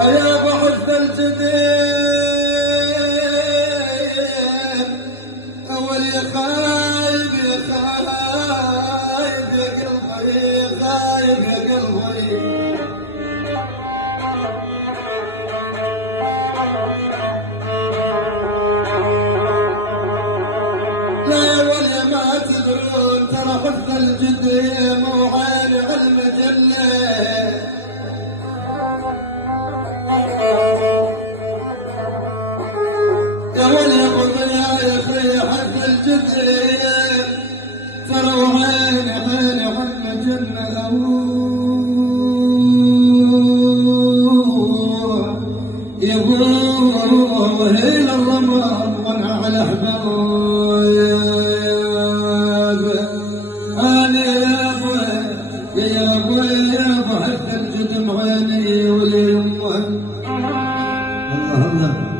يا ابو حزن الجديد اول يا خايب يا خايب يا قلبي خايب يا قلبي لا يا ولي ما تدرون ترى حزن الجديد مو عالي على المجله يا ولي قضي يا اخي حق الجديد ترى وعيني عيني حق جنة يبوه وهيل الرماد وانا على حبايب انا يا ابو يا ابو يا ابو حق الجدم عيني ولي يمه الله الله